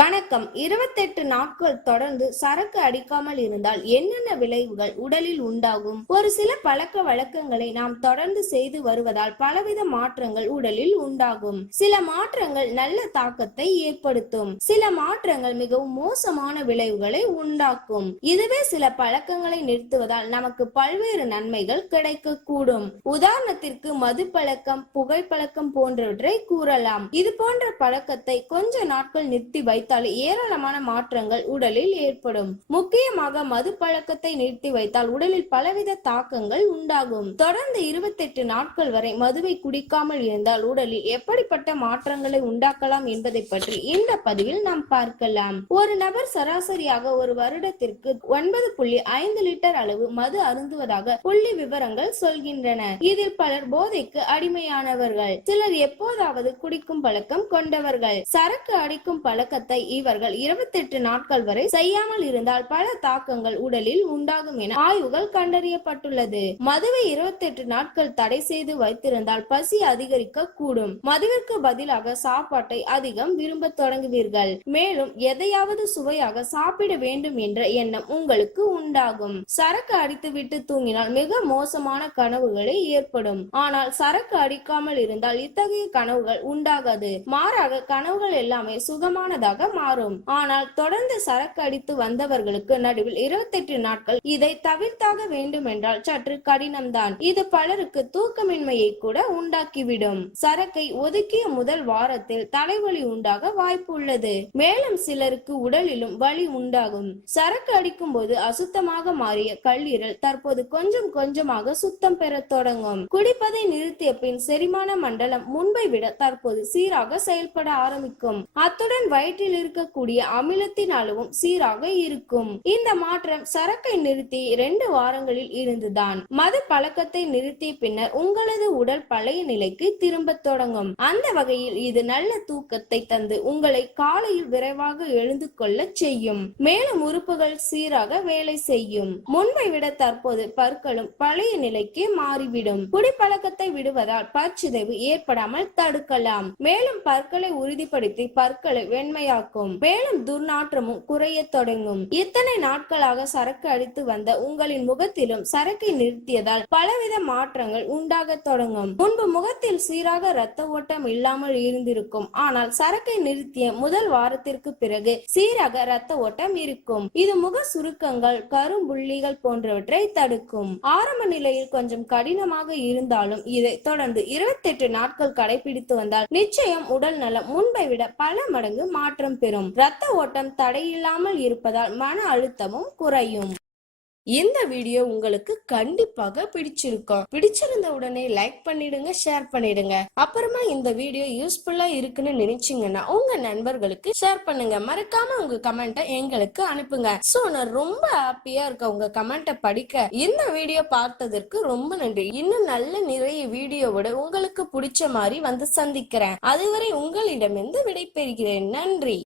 வணக்கம். 28 நாட்கள் தொடர்ந்து சரக்கு அடிக்காமல் இருந்தால் என்னென்ன விளைவுகள் உடலில் உண்டாகும்? ஒரு சில பழக்க வழக்கங்களை நாம் தொடர்ந்து செய்து வருவதால் பலவித மாற்றங்கள் உடலில் உண்டாகும். சில மாற்றங்கள் நல்ல தாக்கத்தை ஏற்படுத்தும், சில மாற்றங்கள் மிகவும் மோசமான விளைவுகளை உண்டாக்கும். இதுவே சில பழக்கங்களை நிறுத்துவதால் நமக்கு பல்வேறு நன்மைகள் கிடைக்கக்கூடும். உதாரணத்திற்கு மது பழக்கம், புகைப்பழக்கம் போன்றவற்றை கூறலாம். இது போன்ற பழக்கத்தை கொஞ்ச நாட்கள் நிறுத்தி ஏராளமான மாற்றங்கள் உடலில் ஏற்படும். முக்கியமாக மது பழக்கத்தை நிறுத்தி வைத்தால் உடலில் பலவித தாக்கங்கள் உண்டாகும். தொடர்ந்து 28 நாட்கள் வரை மதுவை குடிக்காமல் இருந்தால் உடலில் எப்படிப்பட்ட மாற்றங்களை உண்டாக்கலாம் என்பதை பற்றி இந்த பதிவில் நாம் பார்க்கலாம். ஒரு நபர் சராசரியாக ஒரு வருடத்திற்கு 9.5 லிட்டர் அளவு மது அருந்துவதாக புள்ளி விவரங்கள் சொல்கின்றன. இதில் பலர் போதைக்கு அடிமையானவர்கள், சிலர் எப்போதாவது குடிக்கும் பழக்கம் கொண்டவர்கள். சரக்கு அடிக்கும் பழக்கத்தை இவர்கள் 28 நாட்கள் வரை செய்யாமல் இருந்தால் பல தாக்கங்கள் உடலில் உண்டாகும் என ஆய்வுகள் கண்டறியப்பட்டுள்ளது. மதுவை 28 நாட்கள் தடை செய்து வைத்திருந்தால் பசி அதிகரிக்க கூடும். மதுவிற்கு பதிலாக சாப்பாட்டை அதிகம் விரும்ப தொடங்குவீர்கள். மேலும் எதையாவது சுவையாக சாப்பிட வேண்டும் என்ற எண்ணம் உங்களுக்கு உண்டாகும். சரக்கு அடித்துவிட்டு தூங்கினால் மிக மோசமான கனவுகளே ஏற்படும். ஆனால் சரக்கு அடிக்காமல் இருந்தால் இத்தகைய கனவுகள் உண்டாகாது. மாறாக கனவுகள் எல்லாமே சுகமானதாக மாறும். ஆனால் தொடர்ந்து சரக்கு அடித்து வந்தவர்களுக்கு நடுவில் 28 நாட்கள் இதை தவிர்த்தாக வேண்டும் என்றால் சற்று கடினம்தான். இது பலருக்கு தூக்கமின்மையை கூட உண்டாக்கிவிடும். சரக்கை ஒதுக்கிய முதல் வாரத்தில் தலைவலி உண்டாக வாய்ப்பு உள்ளது. மேலும் சிலருக்கு உடலிலும் வலி உண்டாகும். சரக்கு அடிக்கும் போது அசுத்தமாக மாறிய கல்லீரல் தற்போது கொஞ்சம் கொஞ்சமாக சுத்தம் பெற தொடங்கும். குடிப்பதை நிறுத்திய பின் செரிமான மண்டலம் முன்பை விட தற்போது சீராக செயல்பட ஆரம்பிக்கும். அத்துடன் வயிற்றில் இருக்கக்கூடிய அமிலத்தின் அளவும் சீராக இருக்கும். இந்த மாற்றம் சரக்கை நிறுத்தி 2 வாரங்களில் இருந்துதான். மது பழக்கத்தை நிறுத்திய பின்னர் உங்களது உடல் பழைய நிலைக்கு திரும்ப தொடங்கும். அந்த வகையில் இது நல்ல தூக்கத்தை தந்து உங்களை காலையில் விரைவாக எழுந்து கொள்ள செய்யும். மேலும் உறுப்புகள் சீராக வேலை செய்யும். முன்பை விட தற்போது பற்களும் பழைய நிலைக்கு மாறிவிடும். குடிப்பழக்கத்தை விடுவதால் பற்சிதைவு ஏற்படாமல் தடுக்கலாம். மேலும் பற்களை உறுதிப்படுத்தி பற்களை வெண்மையாக்கும். மேலும் துர்நாற்றமும் குறைய தொடங்கும். இத்தனை நாட்களாக சரக்கு அடித்து வந்த உங்களின் முகத்திலும் சரக்கை நிறுத்தியதால் பலவித மாற்றங்கள் உண்டாக தொடங்கும். முன்பு முகத்தில் சீராக இரத்த ஓட்டம் இல்லாமல் இருந்திருக்கும். ஆனால் சரக்கை நிறுத்திய முதல் வாரத்திற்கு பிறகு சீராக இரத்த ஓட்டம் இருக்கும். இது முக சுருக்கங்கள், கரும்புள்ளிகள் போன்றவற்றை தடுக்கும். ஆரம்ப நிலையில் கொஞ்சம் கடினமாக இருந்தாலும் இதை தொடர்ந்து 28 நாட்கள் கடைபிடித்து வந்தால் நிச்சயம் உடல் நலம் முன்பை விட பல மடங்கு மாற்றம் பெறும். இரத்த ஓட்டம் தடையில்லாமல் இருப்பதால் மன அழுத்தமும் குறையும். இந்த வீடியோ உங்களுக்கு கண்டிப்பாக பிடிச்சிருக்கும். பிடிச்சிருந்த உடனே லைக் பண்ணிடுங்க, ஷேர் பண்ணிடுங்க. அப்புறமா இந்த வீடியோ யூஸ்ஃபுல்லா இருக்குன்னு நினைச்சீங்கன்னா உங்க நண்பர்களுக்கு ஷேர் பண்ணுங்க. மறக்காம உங்க கமெண்ட்டை எங்களுக்கு அனுப்புங்க. சோ நான் ரொம்ப ஹாப்பியா இருக்க உங்க கமெண்ட்டை படிக்க. இந்த வீடியோ பார்த்ததற்கு ரொம்ப நன்றி. இன்னும் நல்ல நிறைய வீடியோவோட உங்களுக்கு பிடிச்ச மாதிரி வந்து சந்திக்கிறேன். அதுவரை உங்களிடமிருந்து விடை பெறுகிறேன். நன்றி.